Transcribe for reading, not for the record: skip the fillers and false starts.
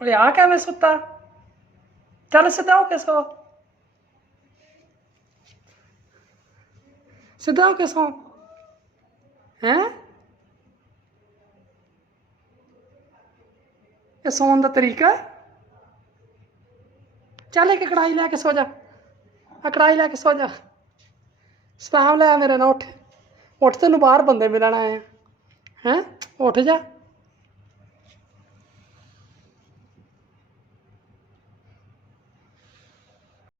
ओए आ क्या मैं सुता चल सीधा होके सो सीधा होके सो हैं ये सोन का तरीका है चल एक कढ़ाई लैके सो जा कढ़ाई लैके सो जा सलाम लै मेरे ना उठ उठ तेन बाहर बंदे मिलन आए हैं उठ जा